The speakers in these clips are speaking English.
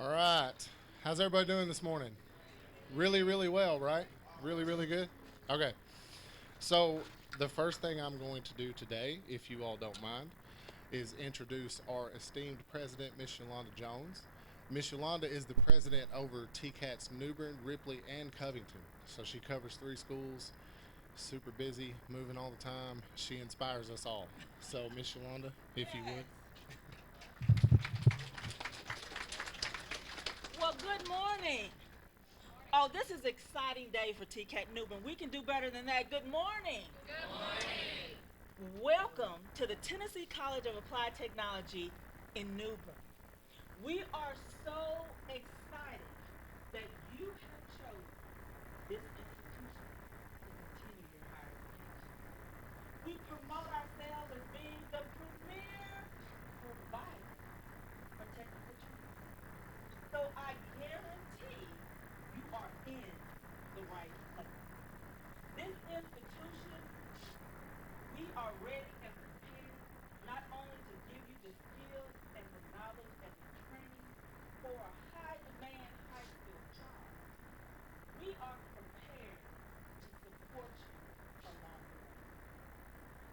All right. How's everybody doing this morning? Really, really well, right? Really, really good? Okay. So, the first thing I'm going to do today, if you all don't mind, is introduce our esteemed president, Miss Yolanda Jones. Miss Yolanda is the president over TCAT's Newbern, Ripley, and Covington. So, she covers three schools, super busy, moving all the time. She inspires us all. So, Miss Yolanda, if you would. Well, good morning. Oh, this is an exciting day for TCAT Newbern. We can do better than that. Good morning. Good morning. Welcome to the Tennessee College of Applied Technology in Newbern. We are so excited that you have chosen this institution to continue your higher education. We promote ourselves as being the premier provider for technical training. So I guarantee you are in the right place. This institution, we are ready and prepared not only to give you the skills and the knowledge and the training for a high demand high skill job, we are prepared to support you along the way.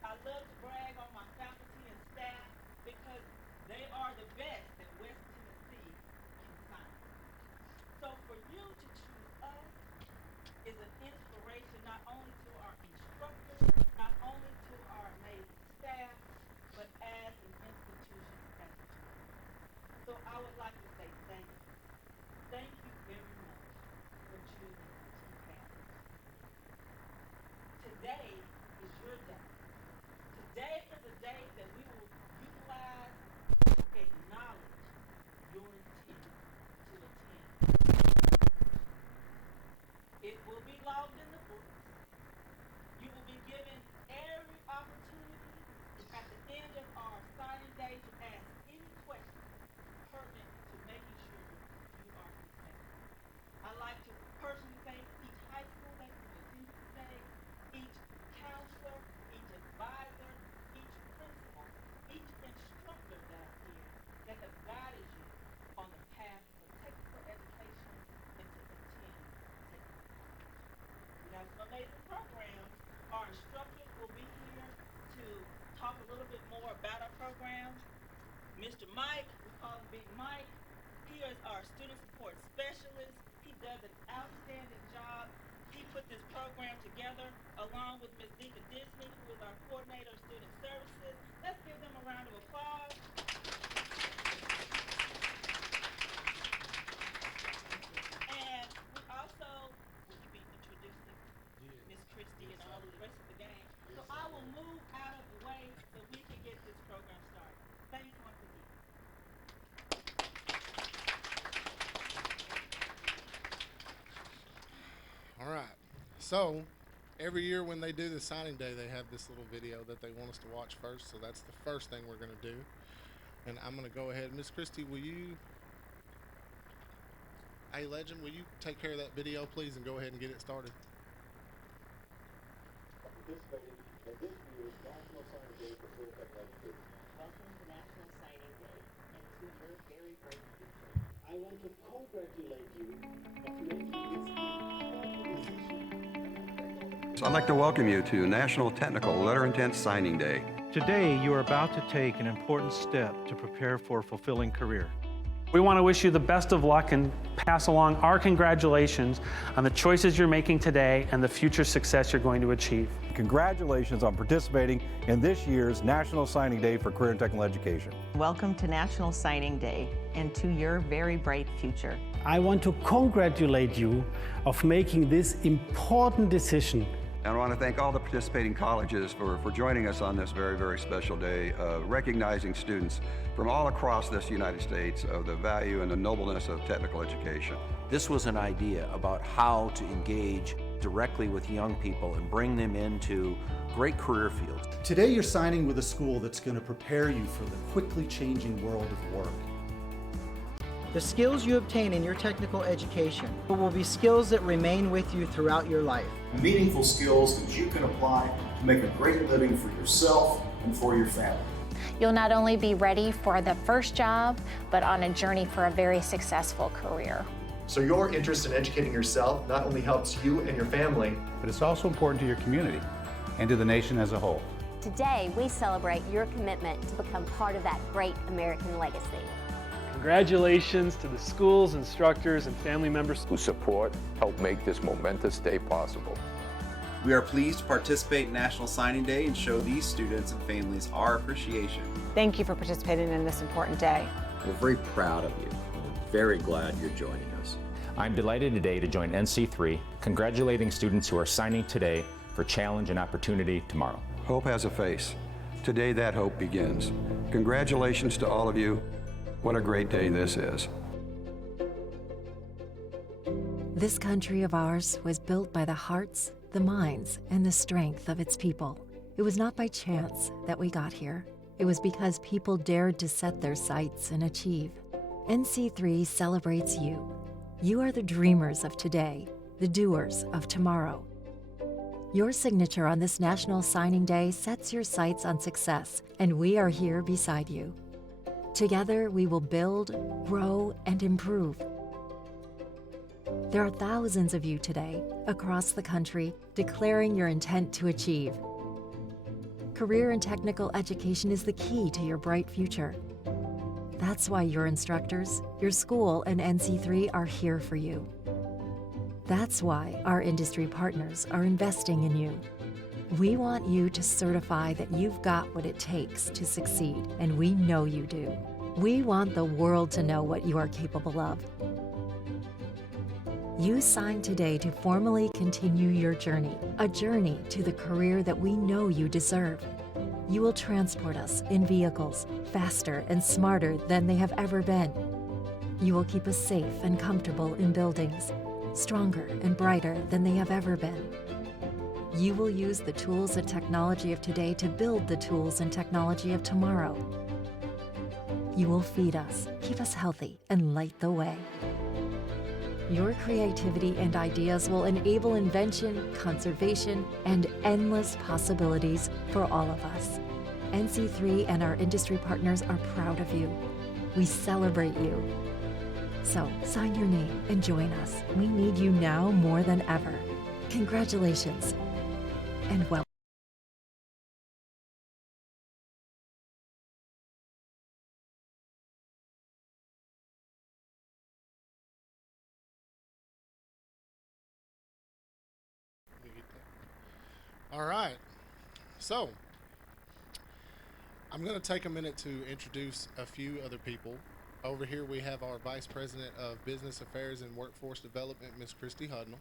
I love to brag on my faculty and staff because they are the best that West Tennessee can find. So for you to choose us is an inspiration not only to our instructors, not only to our amazing staff, but as an institution as well. So I would like to say thank you. Thank you very much for choosing TCAT. Today is your day. Today is a day that we will utilize to acknowledge your intent to attend. It will be logged in the books. You will be given every opportunity at the end of our signing day to ask any questions pertinent to making sure you are successful. I'd like to personally thank each high school that is attending today, each counselor, each advisor, each principal, each instructor that's here that have guided you on the path for technical education and to attend technical college. We have some amazing programs. Our instructors will be here to talk a little bit more about our programs. Mr. Mike, we call him Big Mike. He is our student support specialist. He does an outstanding job. He put this program together along with Ms. Dika Disney, who is our coordinator of student services. Let's give them a round of applause. And we also will be introducing Miss Christie and all of the rest of the gang. So I will move out of the way so we can get this program started. Thanks once again. All right. So, every year when they do the signing day, they have this little video that they want us to watch first. So, that's the first thing we're going to do. And I'm going to go ahead. Miss Christie, will you, hey, Legend, will you take care of that video, please, and go ahead and get it started? Participating in this year's National Signing Day for Career Technical Education. Welcome to National Signing Day and to your very bright future. I want to congratulate you on making this important decision. I'd like to welcome you to National Technical Letter Intent Signing Day. Today, you are about to take an important step to prepare for a fulfilling career. We want to wish you the best of luck and pass along our congratulations on the choices you're making today and the future success you're going to achieve. Congratulations on participating in this year's National Signing Day for Career and Technical Education. Welcome to National Signing Day and to your very bright future. I want to congratulate you of making this important decision. And I want to thank all the participating colleges for joining us on this very, very special day, recognizing students from all across this United States of the value and the nobleness of technical education. This was an idea about how to engage directly with young people and bring them into great career fields. Today you're signing with a school that's going to prepare you for the quickly changing world of work. The skills you obtain in your technical education will be skills that remain with you throughout your life. Meaningful skills that you can apply to make a great living for yourself and for your family. You'll not only be ready for the first job, but on a journey for a very successful career. So your interest in educating yourself not only helps you and your family, but it's also important to your community and to the nation as a whole. Today, we celebrate your commitment to become part of that great American legacy. Congratulations to the schools, instructors, and family members whose support helped make this momentous day possible. We are pleased to participate in National Signing Day and show these students and families our appreciation. Thank you for participating in this important day. We're very proud of you. We're very glad you're joining us. I'm delighted today to join NC3, congratulating students who are signing today for challenge and opportunity tomorrow. Hope has a face. Today that hope begins. Congratulations to all of you. What a great day this is. This country of ours was built by the hearts, the minds, and the strength of its people. It was not by chance that we got here. It was because people dared to set their sights and achieve. NC3 celebrates you. You are the dreamers of today, the doers of tomorrow. Your signature on this National Signing Day sets your sights on success, and we are here beside you. Together, we will build, grow, and improve. There are thousands of you today, across the country, declaring your intent to achieve. Career and technical education is the key to your bright future. That's why your instructors, your school, and NC3 are here for you. That's why our industry partners are investing in you. We want you to certify that you've got what it takes to succeed, and we know you do. We want the world to know what you are capable of. You sign today to formally continue your journey, a journey to the career that we know you deserve. You will transport us in vehicles faster and smarter than they have ever been. You will keep us safe and comfortable in buildings, stronger and brighter than they have ever been. You will use the tools and technology of today to build the tools and technology of tomorrow. You will feed us, keep us healthy, and light the way. Your creativity and ideas will enable invention, conservation, and endless possibilities for all of us. NC3 and our industry partners are proud of you. We celebrate you. So sign your name and join us. We need you now more than ever. Congratulations and welcome. All right, so I'm going to take a minute to introduce a few other people. Over here we have our Vice President of Business Affairs and Workforce Development, Ms. Christy Hudnall.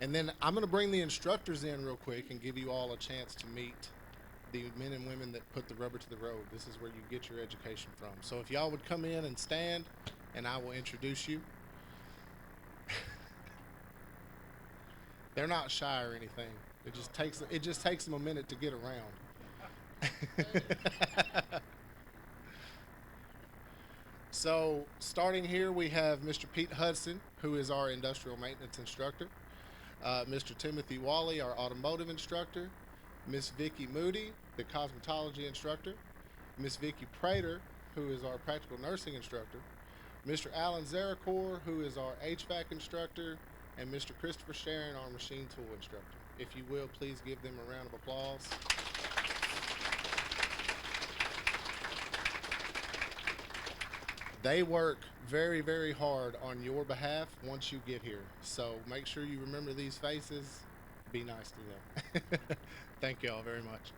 And then I'm going to bring the instructors in real quick and give you all a chance to meet the men and women that put the rubber to the road. This is where you get your education from. So if y'all would come in and stand, and I will introduce you. They're not shy or anything. It just takes them a minute to get around. So starting here, we have Mr. Pete Hudson, who is our industrial maintenance instructor. Mr. Timothy Wally, our automotive instructor. Miss Vicki Moody, the cosmetology instructor. Miss Vicki Prater, who is our practical nursing instructor. Mr. Alan Zarakor, who is our HVAC instructor. And Mr. Christopher Sharon, our machine tool instructor. If you will, please give them a round of applause. They work very, very hard on your behalf once you get here. So make sure you remember these faces. Be nice to them. Thank you all very much.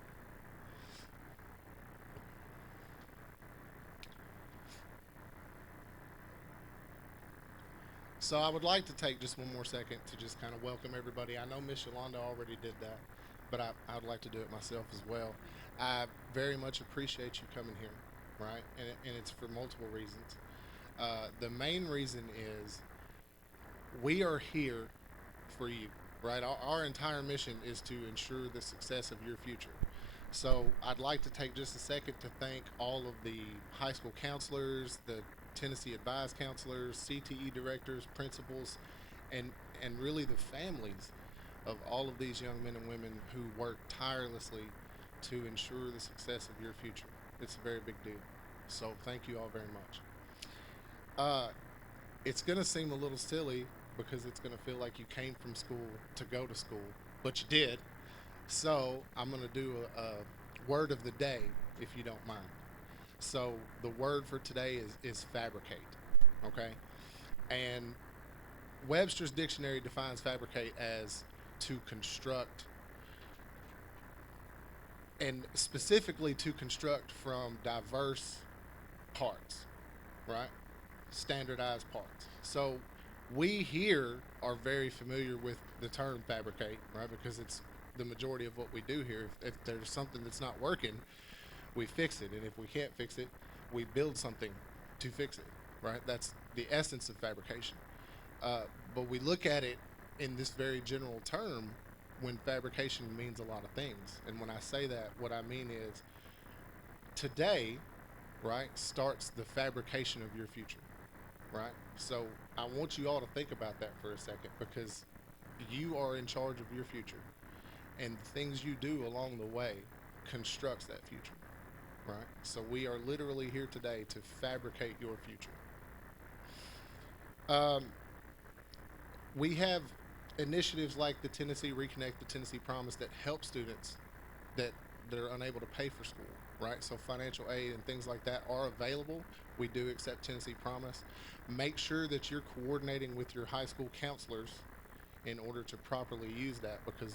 So I would like to take just one more second to just kind of welcome everybody. I know Miss Yolanda already did that, but I would like to do it myself as well. I very much appreciate you coming here, right? And it's for multiple reasons. The main reason is we are here for you, right? Our entire mission is to ensure the success of your future. So I'd like to take just a second to thank all of the high school counselors, the Tennessee Advised Counselors, CTE directors, principals, and really the families of all of these young men and women who work tirelessly to ensure the success of your future. It's a very big deal. So thank you all very much. It's going to seem a little silly because it's going to feel like you came from school to go to school, but you did. So I'm going to do a word of the day, if you don't mind. So the word for today is fabricate, okay? And Webster's dictionary defines fabricate as to construct, and specifically to construct from diverse parts, right? Standardized parts. So we here are very familiar with the term fabricate, right? Because it's the majority of what we do here. If there's something that's not working, we fix it. And if we can't fix it, we build something to fix it, right? That's the essence of fabrication. But we look at it in this very general term when fabrication means a lot of things. And when I say that, what I mean is today, right, starts the fabrication of your future, right? So I want you all to think about that for a second, because you are in charge of your future, and the things you do along the way constructs that future, right? So we are literally here today to fabricate your future. We have initiatives like the Tennessee Reconnect, the Tennessee Promise, that help students that are unable to pay for school, right? So financial aid and things like that are available. We do accept Tennessee Promise. Make sure that you're coordinating with your high school counselors in order to properly use that, because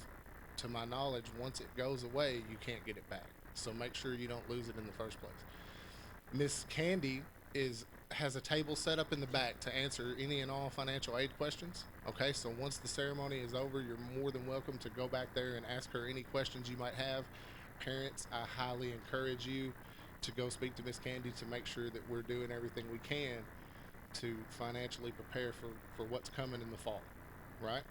to my knowledge, once it goes away, you can't get it back. So make sure you don't lose it in the first place. Miss Candy has a table set up in the back to answer any and all financial aid questions. Okay, so once the ceremony is over, you're more than welcome to go back there and ask her any questions you might have. Parents, I highly encourage you to go speak to Miss Candy to make sure that we're doing everything we can to financially prepare for what's coming in the fall, right?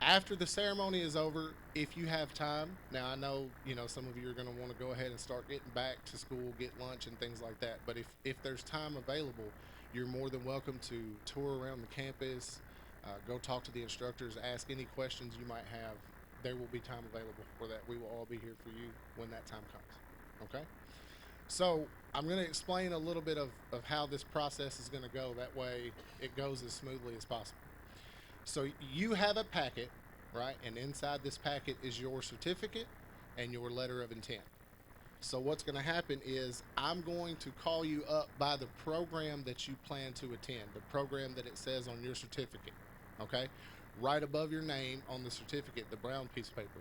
After the ceremony is over, if you have time, now I know, some of you are going to want to go ahead and start getting back to school, get lunch and things like that. But if there's time available, you're more than welcome to tour around the campus, go talk to the instructors, ask any questions you might have. There will be time available for that. We will all be here for you when that time comes, okay? So I'm going to explain a little bit of how this process is going to go. That way it goes as smoothly as possible. So you have a packet, right? And inside this packet is your certificate and your letter of intent. So what's going to happen is I'm going to call you up by the program that you plan to attend, the program that it says on your certificate, okay? Right above your name on the certificate, the brown piece of paper,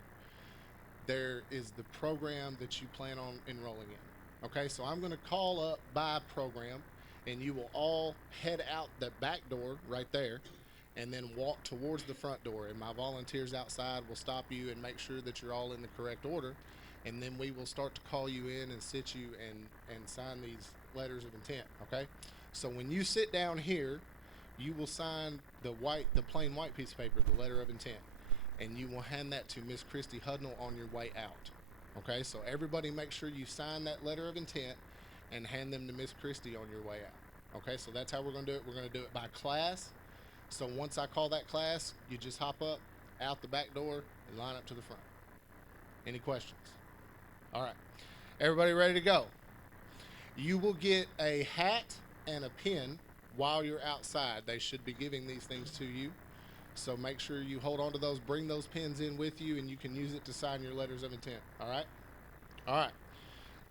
there is the program that you plan on enrolling in, okay? So I'm going to call up by program, and you will all head out the back door right there, and then walk towards the front door, and my volunteers outside will stop you and make sure that you're all in the correct order, and then we will start to call you in and sit you and sign these letters of intent, okay? So when you sit down here, you will sign the plain white piece of paper, the letter of intent, and you will hand that to Miss Christy Hudnall on your way out, okay? So everybody make sure you sign that letter of intent and hand them to Miss Christy on your way out, okay? So that's how we're gonna do it. We're gonna do it by class. So once I call that class, you just hop up out the back door and line up to the front. Any questions? All right. Everybody ready to go? You will get a hat and a pen while you're outside. They should be giving these things to you. So make sure you hold on to those, bring those pens in with you, and you can use it to sign your letters of intent. All right? All right.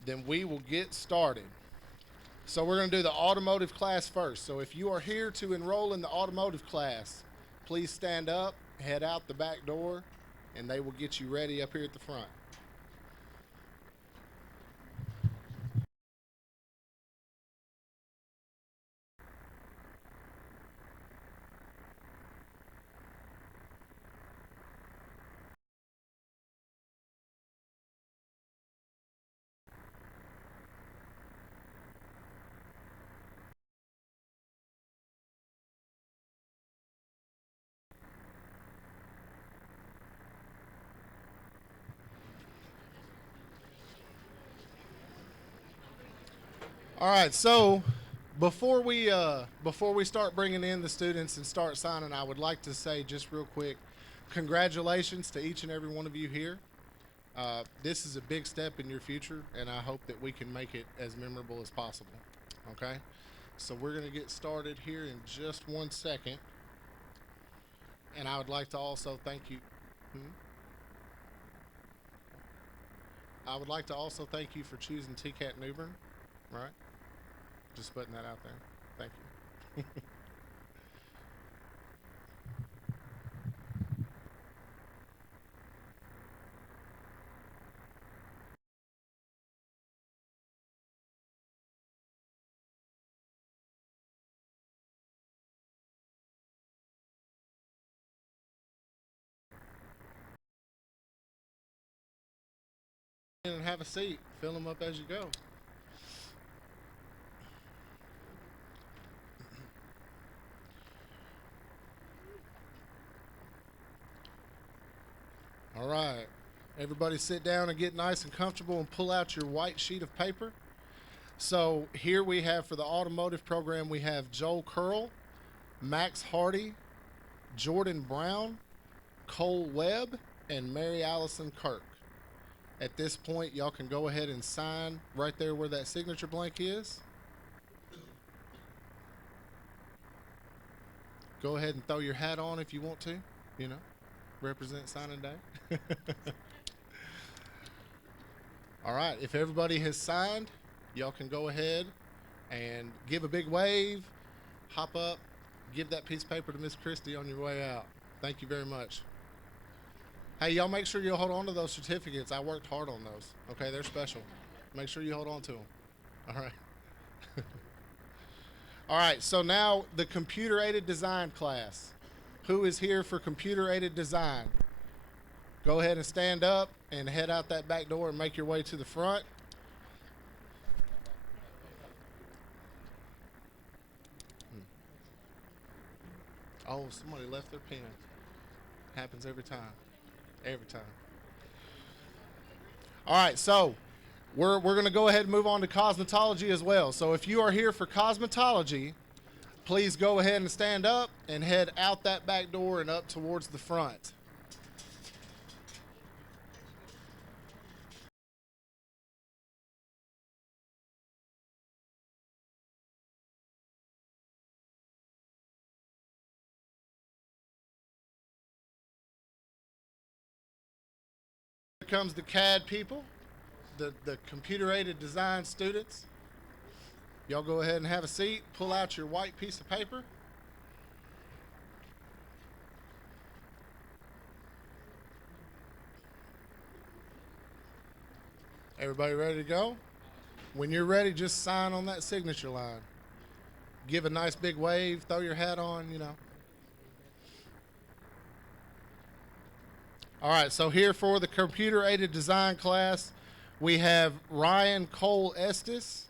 Then we will get started. So we're going to do the automotive class first. So if you are here to enroll in the automotive class, please stand up, head out the back door, and they will get you ready up here at the front. All right, so before we start bringing in the students and start signing, I would like to say just real quick, congratulations to each and every one of you here. This is a big step in your future, and I hope that we can make it as memorable as possible. Okay? So we're going to get started here in just 1 second. And I would like to also thank you. I would like to also thank you for choosing TCAT Newbern, right? Just putting that out there. Thank you. And have a seat. Fill them up as you go. All right. Everybody sit down and get nice and comfortable and pull out your white sheet of paper. So here we have, for the automotive program, we have Joel Curl, Max Hardy, Jordan Brown, Cole Webb, and Mary Allison Kirk. At this point, y'all can go ahead and sign right there where that signature blank is. Go ahead and throw your hat on if you want to, you know, represent signing day. All right, if everybody has signed, y'all can go ahead and give a big wave, hop up, give that piece of paper to Miss Christie on your way out. Thank you very much. Hey, y'all make sure you hold on to those certificates. I worked hard on those. Okay, they're special. Make sure you hold on to them. All right. All right, so now the computer-aided design class. Who is here for computer-aided design? Go ahead and stand up and head out that back door and make your way to the front. Oh, somebody left their pen. Happens every time. Every time. All right, so we're going to go ahead and move on to cosmetology as well. So if you are here for cosmetology, please go ahead and stand up and head out that back door and up towards the front. Here comes the CAD people, the computer-aided design students. Y'all go ahead and have a seat. Pull out your white piece of paper. Everybody ready to go? When you're ready, just sign on that signature line. Give a nice big wave, throw your hat on, you know. All right, so here for the computer-aided design class, we have Ryan Cole Estes,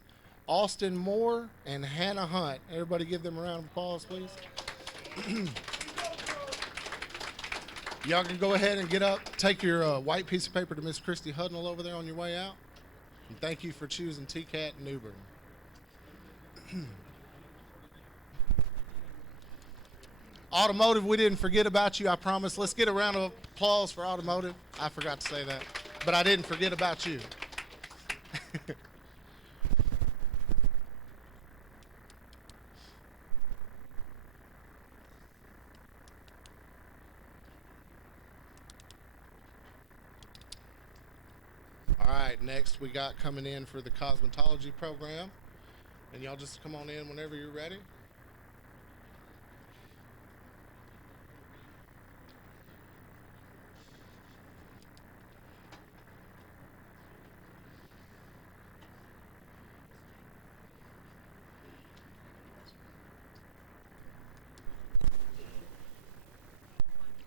Austin Moore, and Hannah Hunt. Everybody give them a round of applause, please. Y'all can go ahead and get up, take your white piece of paper to Miss Christy Hudnall over there on your way out. And thank you for choosing TCAT Newbern. Automotive, we didn't forget about you, I promise. Let's get a round of applause for automotive. I forgot to say that, but I didn't forget about you. All right, next we got coming in for the cosmetology program. And y'all just come on in whenever you're ready.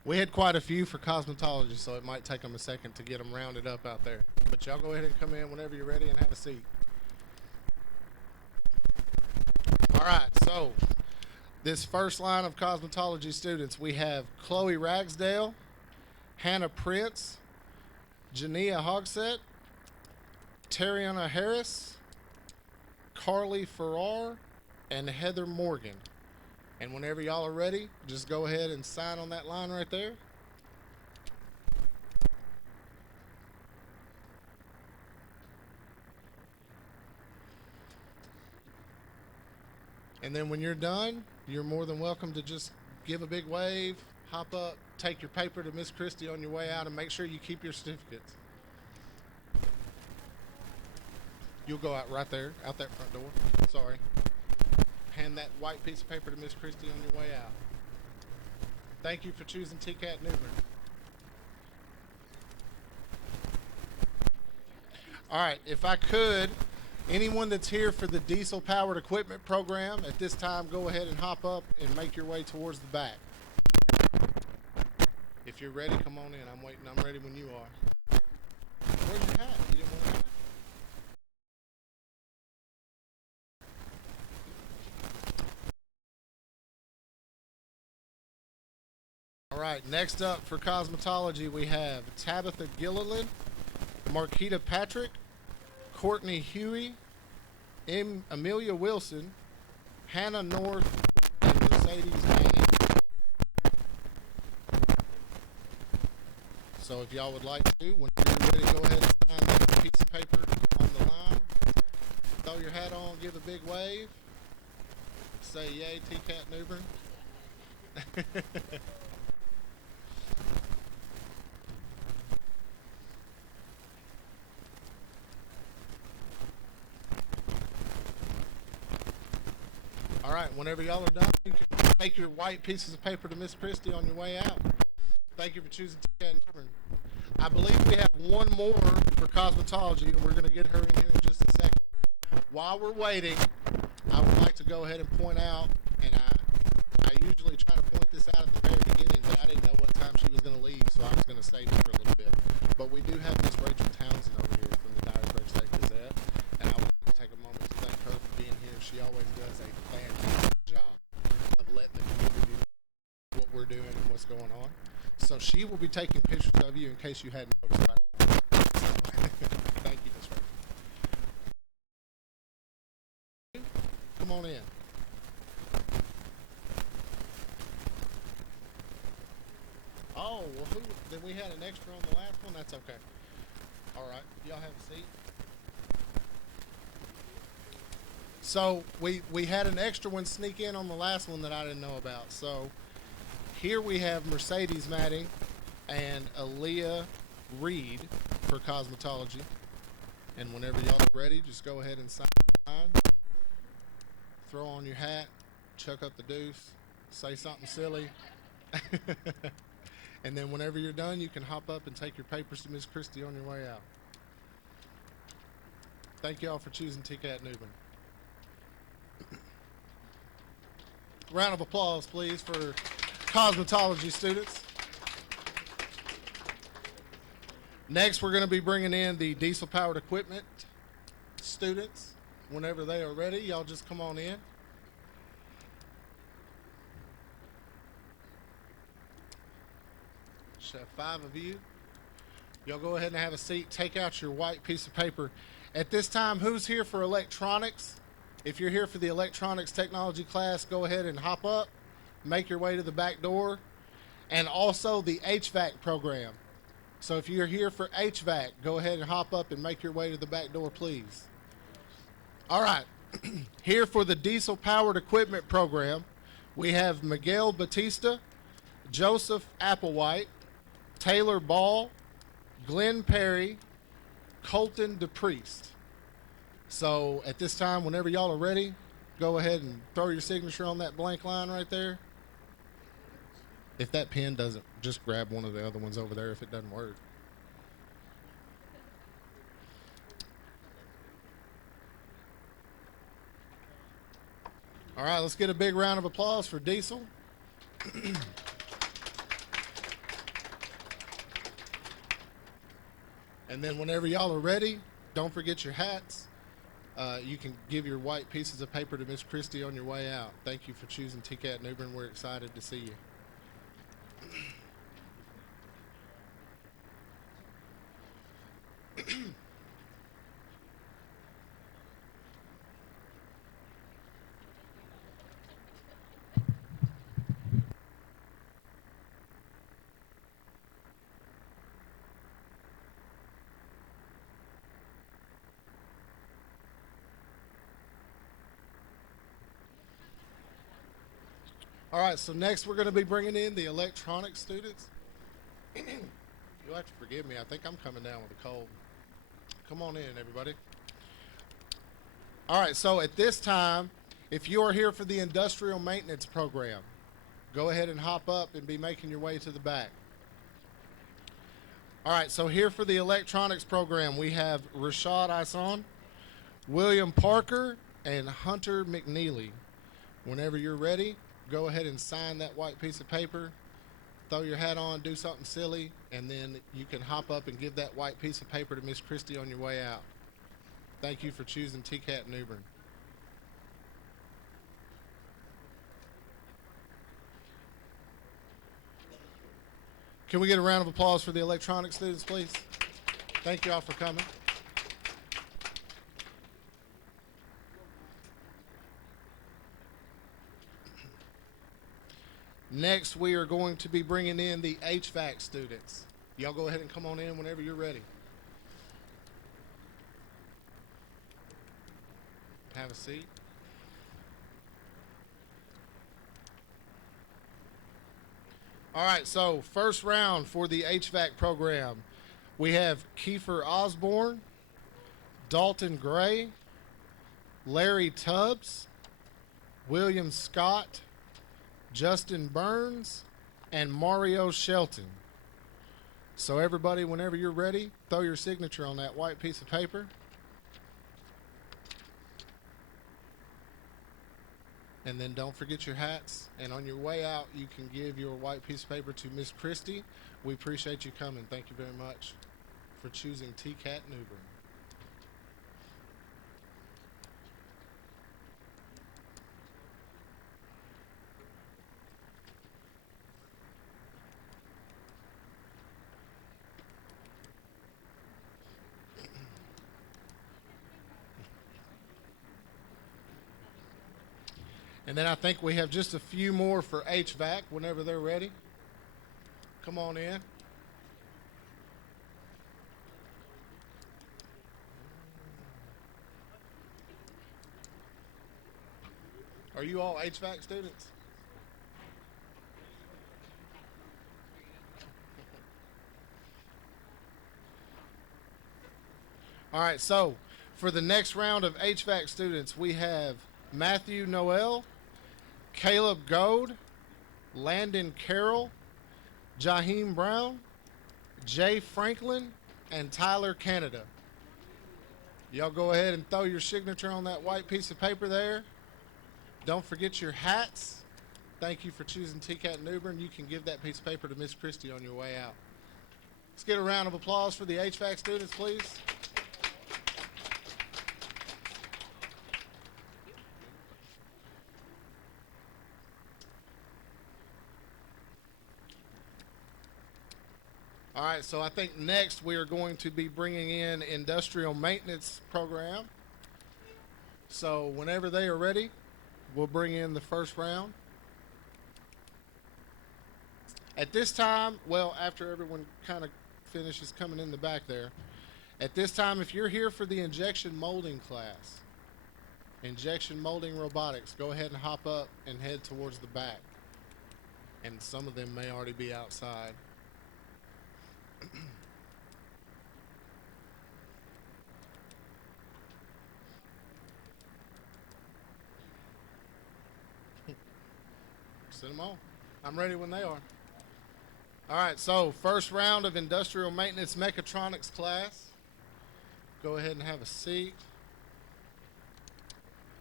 We had quite a few for cosmetology, so it might take them a second to get them rounded up out there. But y'all go ahead and come in whenever you're ready and have a seat. All right, so this first line of cosmetology students, we have Chloe Ragsdale, Hannah Prince, Jania Hogsett, Tariana Harris, Carly Farrar, and Heather Morgan. And whenever y'all are ready, just go ahead and sign on that line right there. And then when you're done, you're more than welcome to just give a big wave, hop up, take your paper to Miss Christie on your way out, and make sure you keep your certificates. You'll go out right there, out that front door. Sorry. Hand that white piece of paper to Miss Christie on your way out. Thank you for choosing TCAT Newbern. All right, if I could, anyone that's here for the diesel powered equipment program, at this time, go ahead and hop up and make your way towards the back. If you're ready, come on in. I'm waiting. I'm ready when you are. Where's your hat? You didn't want a hat? All right, next up for cosmetology, we have Tabitha Gilliland, Marquita Patrick, Courtney Huey, Amelia Wilson, Hannah North, and Mercedes Manning. So if y'all would like to, when you're ready, go ahead and sign that piece of paper on the line. Throw your hat on, give a big wave. Say yay, TCAT Newbern. All right, whenever y'all are done, you can take your white pieces of paper to Miss Christie on your way out. Thank you for choosing TCAT Newbern. I believe we have one more for cosmetology, and we're going to get her in here in just a second. While we're waiting, I would like to go ahead and point out, and I usually try to point this out at the very beginning, but I didn't know what time she was going to leave, so I was going to save it for a little bit. But we do have Miss Rachel Townsend over here from the Dyersburg State Gazette, and I would like to take a moment to thank her for being here. She always does a fantastic job of letting the community know what we're doing and what's going on. So she will be taking pictures of you in case you hadn't noticed by now. Thank you, Miss Rachel. Come on in. Oh, well, then we had an extra on the last one? That's okay. All right, y'all have a seat. So we had an extra one sneak in on the last one that I didn't know about. So here we have Mercedes Manning and Aaliyah Reed for cosmetology. And whenever y'all are ready, just go ahead and sign the line. Throw on your hat, chuck up the deuce, say something silly. And then whenever you're done, you can hop up and take your papers to Miss Christie on your way out. Thank y'all for choosing TCAT Newbern. Round of applause, please, for cosmetology students. Next, we're going to be bringing in the diesel-powered equipment students. Whenever they are ready, y'all just come on in. Just have 5 of you. Y'all go ahead and have a seat. Take out your white piece of paper. At this time, who's here for electronics? If you're here for the electronics technology class, go ahead and hop up. Make your way to the back door. And also the HVAC program. So if you're here for HVAC, go ahead and hop up and make your way to the back door, please. All right. Here for the diesel powered equipment program, we have Miguel Batista, Joseph Applewhite, Taylor Ball, Glenn Perry, Colton DePriest. So at this time, whenever y'all are ready, go ahead and throw your signature on that blank line right there. If that pen doesn't, just grab one of the other ones over there if it doesn't work. All right, let's get a big round of applause for Diesel. And then whenever y'all are ready, don't forget your hats. You can give your white pieces of paper to Miss Christie on your way out. Thank you for choosing TCAT Newbern. We're excited to see you. All right, so next we're going to be bringing in the electronics students. You'll have to forgive me. I think I'm coming down with a cold. Come on in, everybody. All right, so at this time, if you are here for the industrial maintenance program, go ahead and hop up and be making your way to the back. All right, so here for the electronics program, we have Rashad Ison, William Parker, and Hunter McNeely. Whenever you're ready, go ahead and sign that white piece of paper, throw your hat on, do something silly, and then you can hop up and give that white piece of paper to Miss Christie on your way out. Thank you for choosing TCAT Newbern. Can we get a round of applause for the electronics students, please? Thank you all for coming. Next, we are going to be bringing in the HVAC students. Y'all go ahead and come on in whenever you're ready. Have a seat. All right, so first round for the HVAC program. We have Kiefer Osborne, Dalton Gray, Larry Tubbs, William Scott, Justin Burns, and Mario Shelton. So everybody, whenever you're ready, throw your signature on that white piece of paper. And then don't forget your hats. And on your way out, you can give your white piece of paper to Miss Christie. We appreciate you coming. Thank you very much for choosing TCAT Newbern. And then I think we have just a few more for HVAC whenever they're ready. Come on in. Are you all HVAC students? All right, so for the next round of HVAC students, we have Matthew Noel, Caleb Gold, Landon Carroll, Jaheim Brown, Jay Franklin, and Tyler Canada. Y'all go ahead and throw your signature on that white piece of paper there. Don't forget your hats. Thank you for choosing TCAT Newbern. You can give that piece of paper to Miss Christie on your way out. Let's get a round of applause for the HVAC students, please. All right, so I think next we are going to be bringing in industrial maintenance program. So whenever they are ready, we'll bring in the first round. At this time, well, after everyone kind of finishes coming in the back there, at this time, if you're here for the injection molding class, injection molding robotics, go ahead and hop up and head towards the back. And some of them may already be outside. Send them on. I'm ready when they are. All right, so first round of industrial maintenance mechatronics class. Go ahead and have a seat.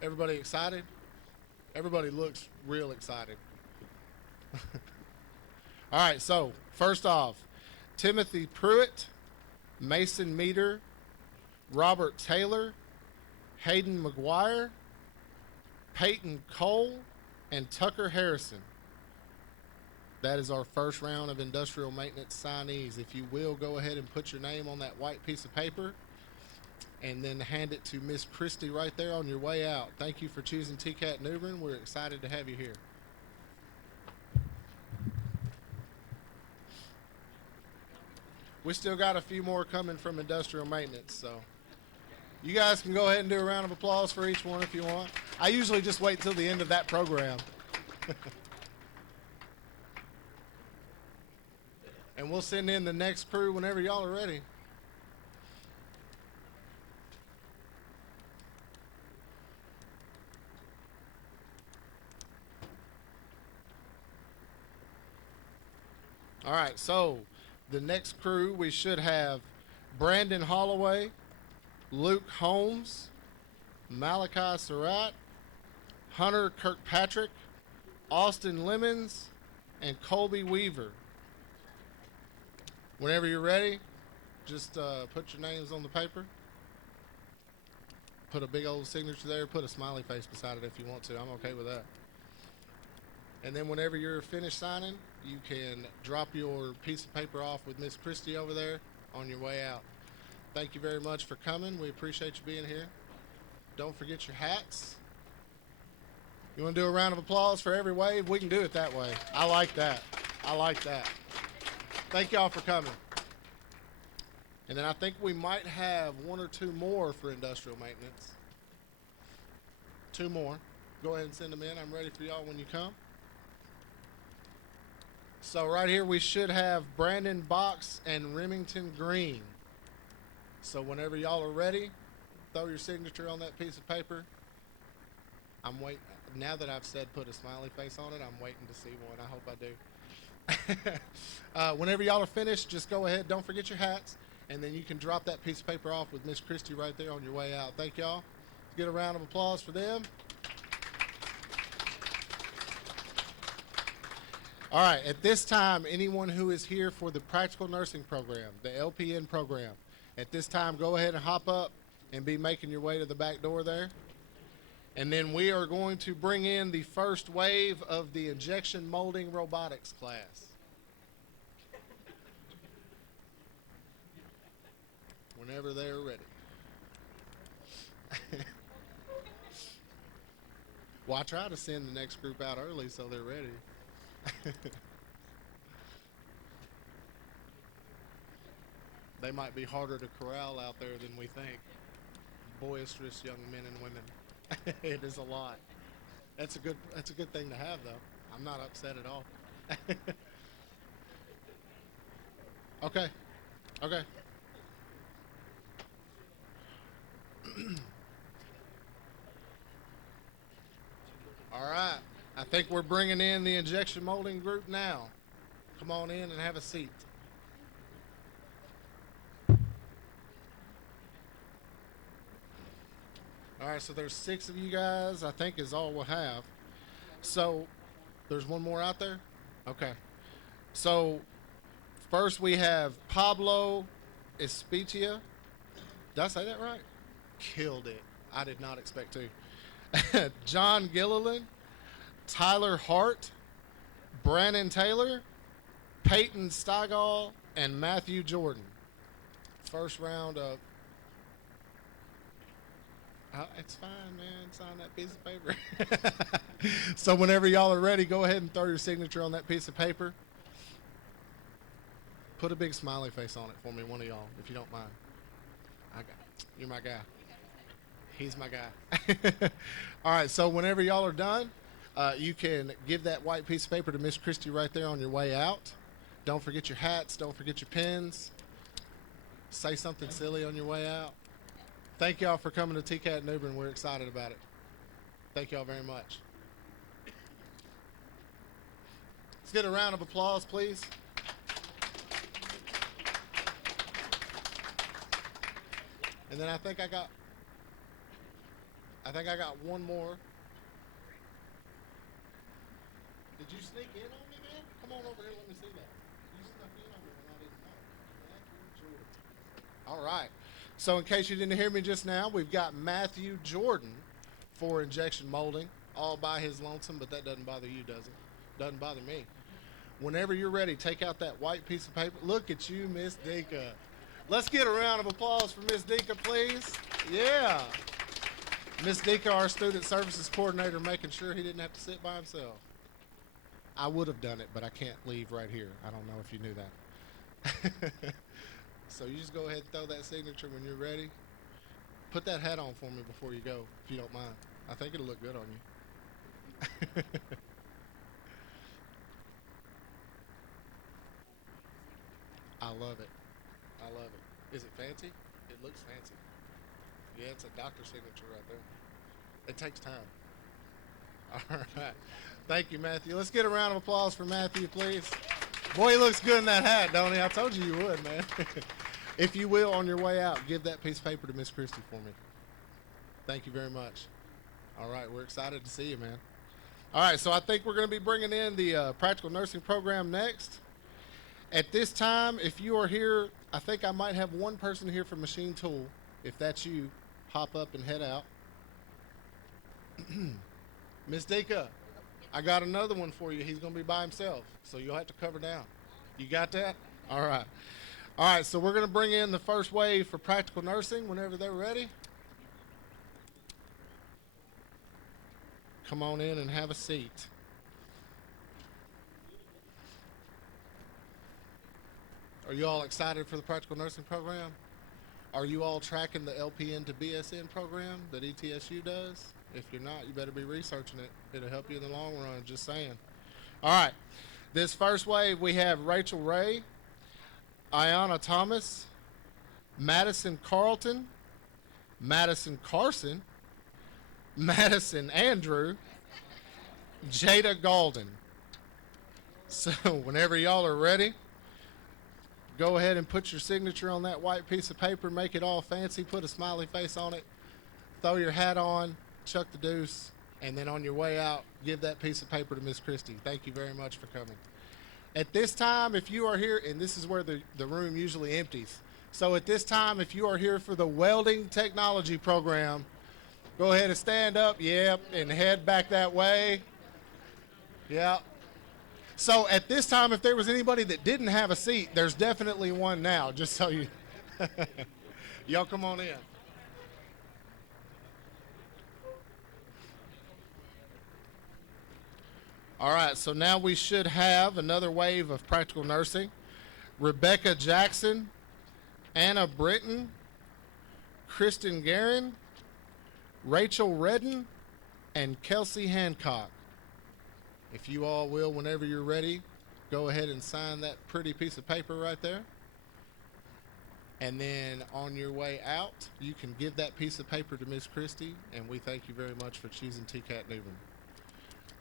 Everybody excited? Everybody looks real excited. All right, so first off, Timothy Pruitt, Mason Meter, Robert Taylor, Hayden McGuire, Peyton Cole, and Tucker Harrison. That is our first round of industrial maintenance signees. If you will, go ahead and put your name on that white piece of paper and then hand it to Miss Christie right there on your way out. Thank you for choosing TCAT Newbern. We're excited to have you here. We still got a few more coming from industrial maintenance, so you guys can go ahead and do a round of applause for each one if you want. I usually just wait till the end of that program. And we'll send in the next crew whenever y'all are ready. All right, so the next crew, we should have Brandon Holloway, Luke Holmes, Malachi Surratt, Hunter Kirkpatrick, Austin Lemons, and Colby Weaver. Whenever you're ready, just put your names on the paper. Put a big old signature there. Put a smiley face beside it if you want to. I'm okay with that. And then whenever you're finished signing, you can drop your piece of paper off with Miss Christie over there on your way out. Thank you very much for coming. We appreciate you being here. Don't forget your hats. You want to do a round of applause for every wave? We can do it that way. I like that. I like that. Thank y'all for coming. And then I think we might have one or two more for industrial maintenance. Two more. Go ahead and send them in. I'm ready for y'all when you come. So right here we should have Brandon Box and Remington Green. So whenever y'all are ready, throw your signature on that piece of paper. I'm waiting. Now that I've said put a smiley face on it, I'm waiting to see one. I hope I do. Whenever y'all are finished, just go ahead. Don't forget your hats. And then you can drop that piece of paper off with Miss Christie right there on your way out. Thank y'all. Let's get a round of applause for them. All right, at this time, anyone who is here for the practical nursing program, the LPN program, at this time, go ahead and hop up and be making your way to the back door there. And then we are going to bring in the first wave of the injection molding robotics class. Whenever they're ready. Well, I try to send the next group out early so they're ready. They might be harder to corral out there than we think. Boisterous young men and women. It is a lot. That's a good thing to have, though. I'm not upset at all. Okay. Okay. All right. I think we're bringing in the injection molding group now. Come on in and have a seat. All right, so there's 6 of you guys, I think is all we'll have. So there's one more out there? Okay. So first we have Pablo Espitia. Did I say that right? Killed it. I did not expect to. John Gilliland, Tyler Hart, Brandon Taylor, Peyton Stigall, and Matthew Jordan. First round of... it's fine, man. Sign that piece of paper. So whenever y'all are ready, go ahead and throw your signature on that piece of paper. Put a big smiley face on it for me, one of y'all, if you don't mind. You're my guy. He's my guy. All right, so whenever y'all are done, you can give that white piece of paper to Miss Christie right there on your way out. Don't forget your hats. Don't forget your pens. Say something silly on your way out. Thank y'all for coming to TCAT Newbern. We're excited about it. Thank y'all very much. Let's get a round of applause, please. And then I think I got one more. Did you sneak in on me, man? Come on over here, let me see that. You snuck in on me when I didn't know. All right. So in case you didn't hear me just now, we've got Matthew Jordan for injection molding, all by his lonesome, but that doesn't bother you, does it? Doesn't bother me. Whenever you're ready, take out that white piece of paper. Look at you, Miss Dika. Let's get a round of applause for Miss Dika, please. Yeah. Miss Dika, our student services coordinator, making sure he didn't have to sit by himself. I would have done it, but I can't leave right here. I don't know if you knew that. So you just go ahead and throw that signature when you're ready. Put that hat on for me before you go, if you don't mind. I think it'll look good on you. love it. I love it. Is it fancy? It looks fancy. Yeah, it's a doctor signature right there. It takes time. All right. Thank you, Matthew. Let's get a round of applause for Matthew, please. Boy, he looks good in that hat, don't he? I told you would, man. If you will, on your way out, give that piece of paper to Miss Christie for me. Thank you very much. All right, we're excited to see you, man. All right, so I think we're going to be bringing in the practical nursing program next. At this time, if you are here, I think I might have one person here from Machine Tool. If that's you, hop up and head out. Miss Dika, I got another one for you. He's going to be by himself, so you'll have to cover down. You got that? All right. All right, so we're going to bring in the first wave for practical nursing whenever they're ready. Come on in and have a seat. Are you all excited for the practical nursing program? Are you all tracking the LPN to BSN program that ETSU does? If you're not, you better be researching it. It'll help you in the long run, just saying. All right. This first wave, we have Rachel Ray, Ayanna Thomas, Madison Carlton, Madison Carson, Madison Andrew, Jada Galden. So whenever y'all are ready, go ahead and put your signature on that white piece of paper, make it all fancy, put a smiley face on it, throw your hat on, chuck the deuce, and then on your way out, give that piece of paper to Miss Christie. Thank you very much for coming. At this time, if you are here, and this is where the room usually empties, so at this time, if you are here for the welding technology program, go ahead and stand up, yep, and head back that way. Yeah. So at this time, if there was anybody that didn't have a seat, there's definitely one now, just so you, y'all come on in. All right, so now we should have another wave of practical nursing. Rebecca Jackson, Anna Britton, Kristen Guerin, Rachel Redden, and Kelsey Hancock. If you all will, whenever you're ready, go ahead and sign that pretty piece of paper right there. And then on your way out, you can give that piece of paper to Miss Christie, and we thank you very much for choosing TCAT Newbern.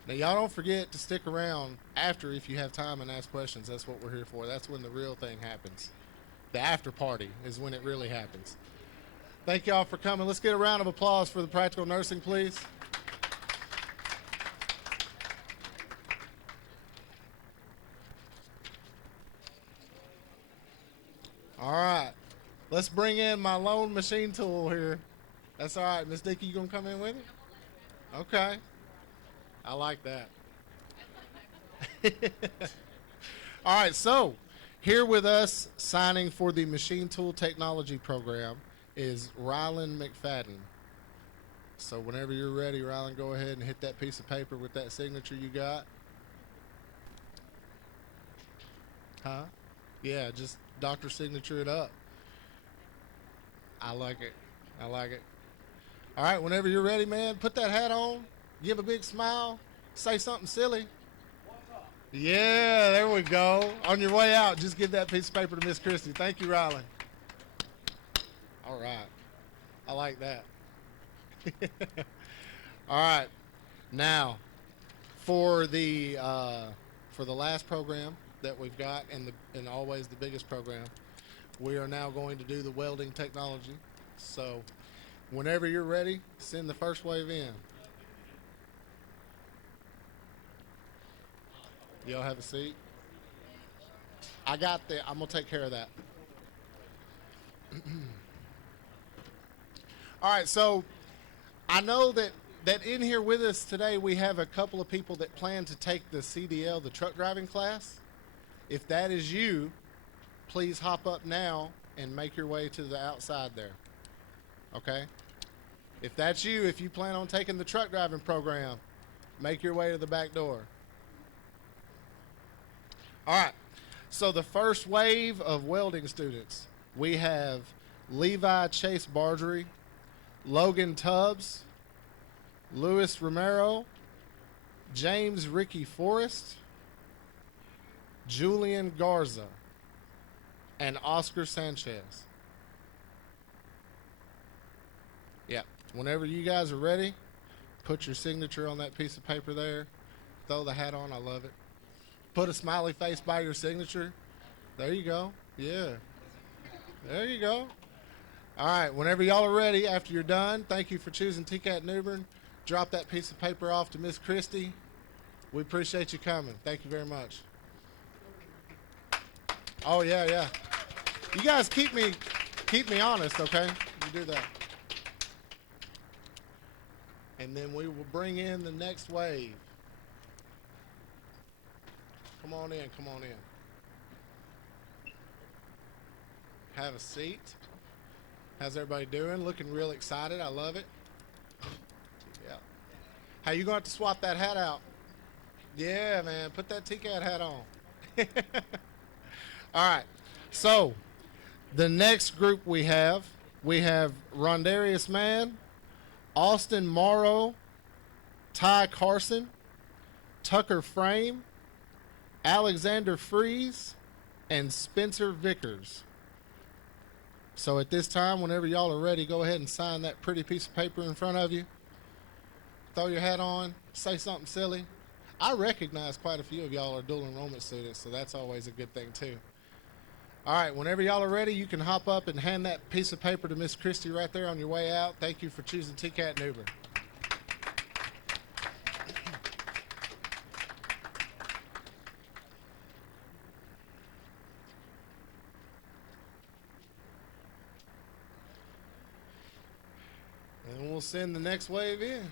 Now, y'all don't forget to stick around after if you have time and ask questions. That's what we're here for. That's when the real thing happens. The after party is when it really happens. Thank y'all for coming. Let's get a round of applause for the practical nursing, please. All right. Let's bring in my lone machine tool here. That's all right. Miss Dickey, you going to come in with it? Okay. I like that. All right, so here with us signing for the Machine Tool Technology Program is Rylan McFadden. So whenever you're ready, Rylan, go ahead and hit that piece of paper with that signature you got. Huh? Yeah, just doctor signature it up. I like it. I like it. All right, whenever you're ready, man, put that hat on. Give a big smile. Say something silly. Yeah, there we go. On your way out, just give that piece of paper to Miss Christie. Thank you, Rylan. All right. I like that. All right. Now, for the last program that we've got, and always the biggest program, we are now going to do the welding technology. So, whenever you're ready, send the first wave in. Y'all have a seat? I'm going to take care of that. All right, so I know that in here with us today we have a couple of people that plan to take the CDL, the truck driving class. If that is you, please hop up now and make your way to the outside there. Okay? If that's you, if you plan on taking the truck driving program, make your way to the back door. All right, so the first wave of welding students, we have Levi Chase Bardry, Logan Tubbs, Luis Romero, James Ricky Forrest, Julian Garza. and Oscar Sanchez. Yeah. Whenever you guys are ready, put your signature on that piece of paper there. Throw the hat on. I love it. Put a smiley face by your signature. There you go. Yeah. There you go. All right. Whenever y'all are ready, after you're done, thank you for choosing TCAT Newbern. Drop that piece of paper off to Miss Christie. We appreciate you coming. Thank you very much. Oh, yeah, yeah. You guys keep me honest, okay? You do that. And then we will bring in the next wave. Come on in, come on in. Have a seat. How's everybody doing? Looking real excited. I love it. Yeah. Hey, you going to have to swap that hat out. Yeah, man. Put that TCAT hat on. All right. So, the next group we have Rondarius Mann, Austin Morrow, Ty Carson, Tucker Frame, Alexander Freeze, and Spencer Vickers. So at this time, whenever y'all are ready, go ahead and sign that pretty piece of paper in front of you. Throw your hat on, say something silly. I recognize quite a few of y'all are dual enrollment students, so that's always a good thing too. All right, whenever y'all are ready, you can hop up and hand that piece of paper to Miss Christie right there on your way out. Thank you for choosing TCAT Newbern. And we'll send the next wave in.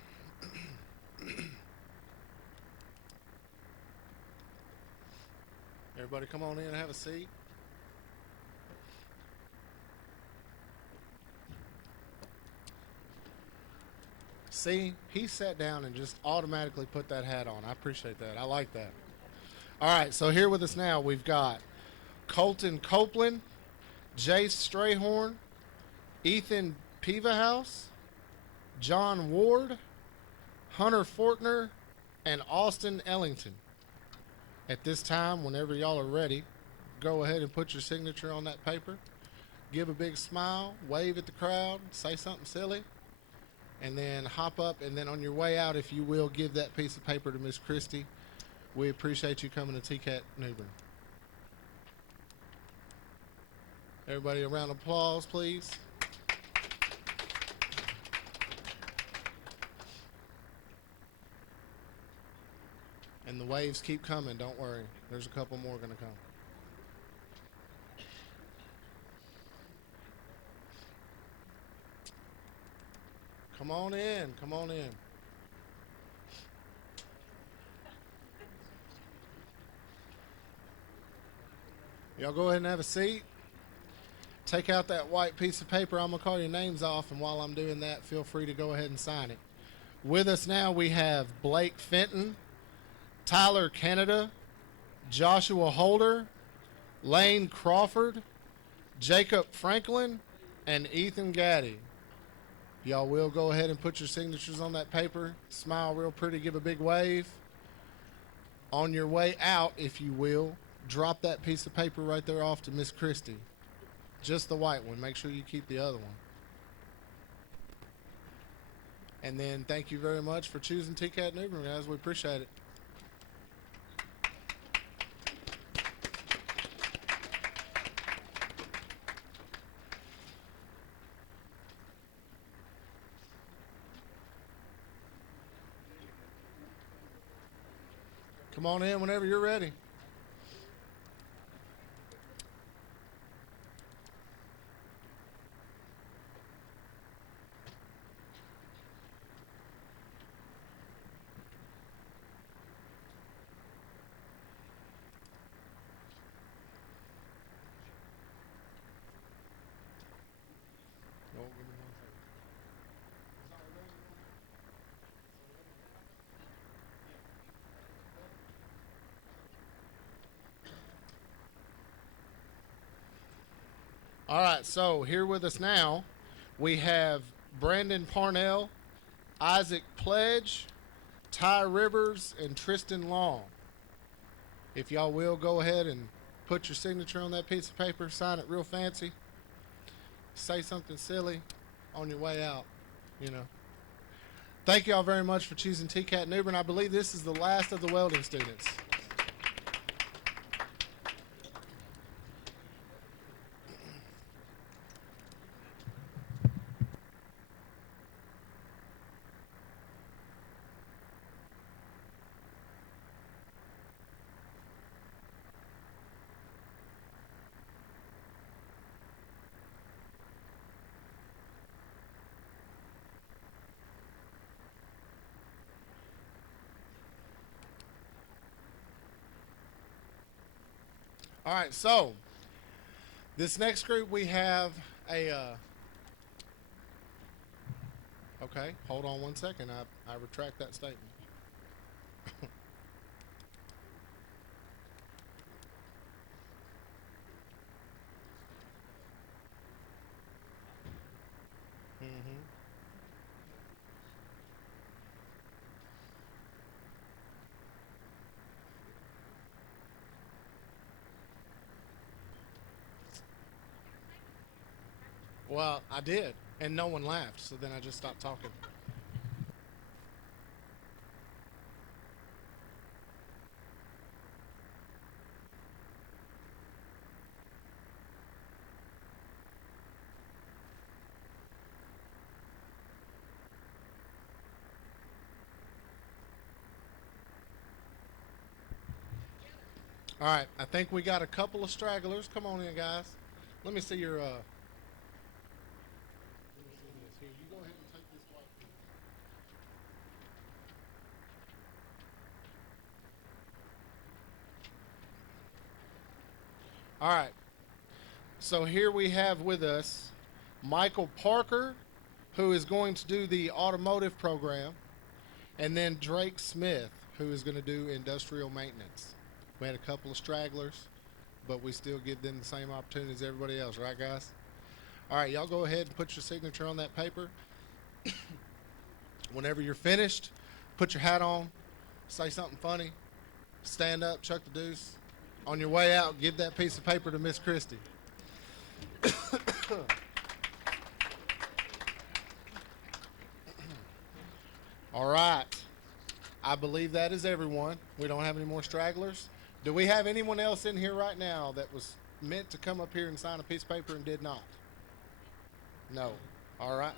Everybody come on in and have a seat. See, he sat down and just automatically put that hat on. I appreciate that. I like that. All right, so here with us now, we've got Colton Copeland, Jace Strayhorn, Ethan Pivahouse, John Ward, Hunter Fortner, and Austin Ellington. At this time, whenever y'all are ready, go ahead and put your signature on that paper. Give a big smile, wave at the crowd, say something silly, and then hop up, and then on your way out, if you will, give that piece of paper to Miss Christie. We appreciate you coming to TCAT Newbern. Everybody a round of applause, please. And the waves keep coming, don't worry. There's a couple more going to come. Come on in, come on in. Y'all go ahead and have a seat. Take out that white piece of paper. I'm going to call your names off, and while I'm doing that, feel free to go ahead and sign it. With us now, we have Blake Fenton, Tyler Canada, Joshua Holder, Lane Crawford, Jacob Franklin, and Ethan Gaddy. Y'all will go ahead and put your signatures on that paper. Smile real pretty, give a big wave. On your way out, if you will, drop that piece of paper right there off to Miss Christie. Just the white one. Make sure you keep the other one. And then thank you very much for choosing TCAT Newbern, guys. We appreciate it. Come on in whenever you're ready. All right, so here with us now, we have Brandon Parnell, Isaac Pledge, Ty Rivers, and Tristan Long. If y'all will, go ahead and put your signature on that piece of paper, sign it real fancy, say something silly on your way out, you know. Thank you all very much for choosing TCAT Newbern. I believe this is the last of the welding students. All right, so this next group we have a, okay, hold on one second. I retract that statement. Well, I did, and no one laughed, so then I just stopped talking. All right, I think we got a couple of stragglers. Come on in, guys. Let me see your, let me see this. Here, you go ahead and take this white piece. All right. So here we have with us Michael Parker, who is going to do the automotive program, and then Drake Smith, who is going to do industrial maintenance. We had a couple of stragglers, but we still give them the same opportunity as everybody else, right, guys? All right, y'all go ahead and put your signature on that paper. Whenever you're finished, put your hat on, say something funny, stand up, chuck the deuce. On your way out, give that piece of paper to Miss Christie. All right. I believe that is everyone. We don't have any more stragglers. Do we have anyone else in here right now that was meant to come up here and sign a piece of paper and did not? No. All right.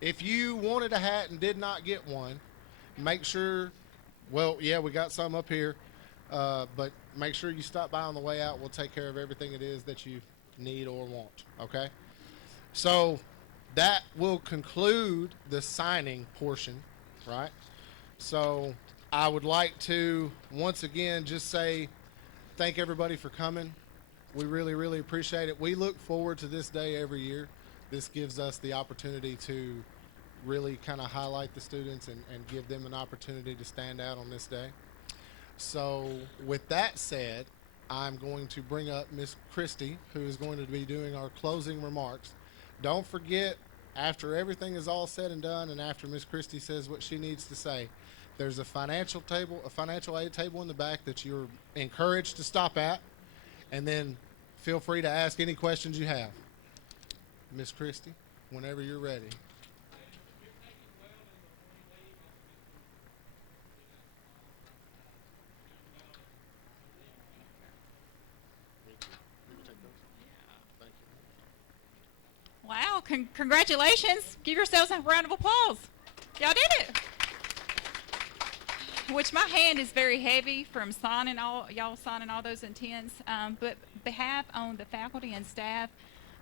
If you wanted a hat and did not get one, make sure, well, yeah, we got some up here, but make sure you stop by on the way out. We'll take care of everything it is that you need or want, okay? So that will conclude the signing portion, right? So I would like to once again just say thank everybody for coming. We really, really appreciate it. We look forward to this day every year. This gives us the opportunity to really kind of highlight the students and give them an opportunity to stand out on this day. So with that said, I'm going to bring up Miss Christie, who is going to be doing our closing remarks. Don't forget, after everything is all said and done, and after Miss Christie says what she needs to say, there's a financial aid table in the back that you're encouraged to stop at, and then feel free to ask any questions you have. Miss Christie, whenever you're ready. Wow, congratulations. Give yourselves a round of applause. Y'all did it. Which my hand is very heavy from y'all signing all those intents. But behalf on the faculty and staff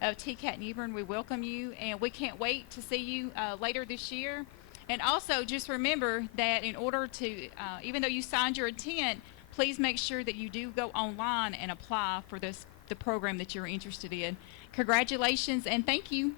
of TCAT Newbern, we welcome you, and we can't wait to see you later this year. And also just remember that in order to, even though you signed your intent, please make sure that you do go online and apply for the program that you're interested in. Congratulations and thank you.